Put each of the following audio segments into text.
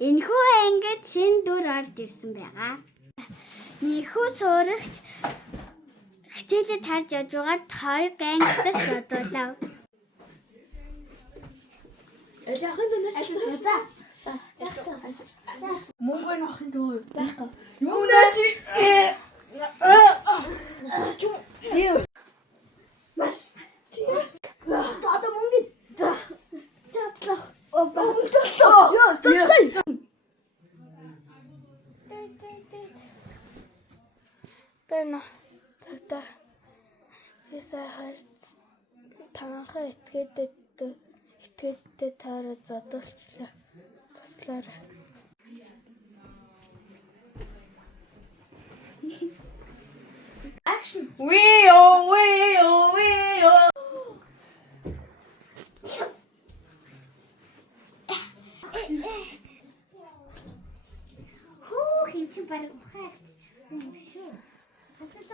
Энэхүү ангид шинэ дүр орж ирсэн байгаа. Нөхөө суурагч хичээлээ тарж явж байгаад хоёр гангстер зодуулав. Яахан дэнэ шилдэг. За. Мөнгө нөхөн дөө. Юу наач? Юу. Маш. Чиэс. Тата мөнгө. За. Чатлах. Ёо, тачтай. Бэна. Цагтаа. Ясаа харц. Танхаа этгээдтэй таараа задуулчлаа. Туслаарай. Action. Wee-oh. Хинчин бараг ухаалцчихсан юм шүү. Хасалт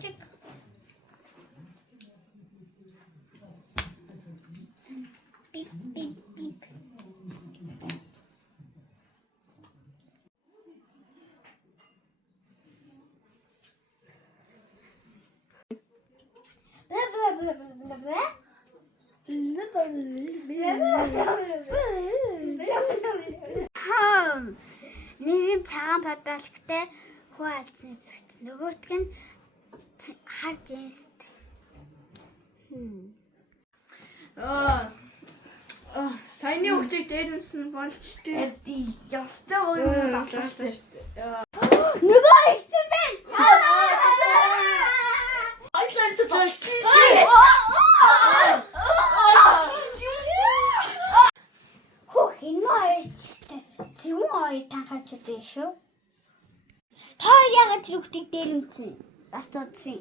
чик. Beep. Нэг цагаан падалгтай хүү алдсны зүрт. Нөгөөтг нь хар джинстэй. Саяны хүүхдийг дээрэмсэн болж тээ. Эрди ястай гоё давлааштай шүү дээ. Нөгөө ирсэн байна. Айтланд золчих. Хинмээчтэй. Зүүн хоёр танхаач үү шүү. Та яагаад тэр хүүхдийг дээрэмсэн? Бас дуудсан.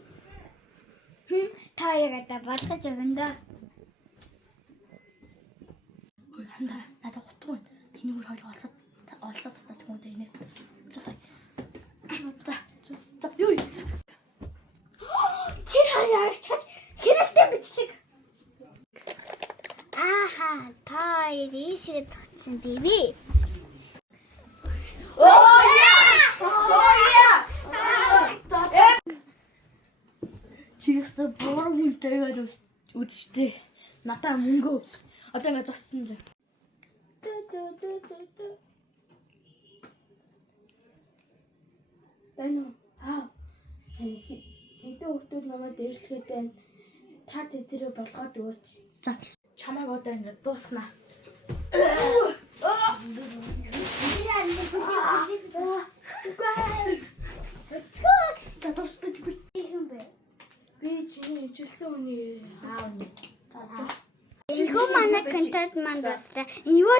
Та яагаад болгож өгөндөө? Хандаа надад утга байна. Тэний өөр хоёул олсод та хүмүүдээ инээ. За. Юу? Тэр хоёр арчиж хэрэлтэй бичлэг. Ааха, та хоёр ийшээ цогцсон биби. Чигээс бороо хүнтэйгээр үзчихтэй. Надаа мөнгө. Одоо ингэ зогссон зэ. Бэнэ. Хэдэн хүүхдүүд намайг дээрлэхэд байна. Та тэдэрээ болгоод өгөөч. За. Чамайг одоо ингэ дуусгана. За дуусбай. Би чиний ижилсэн үний аав нь. Энэхүү манай контент манд баслаа. Энэ юу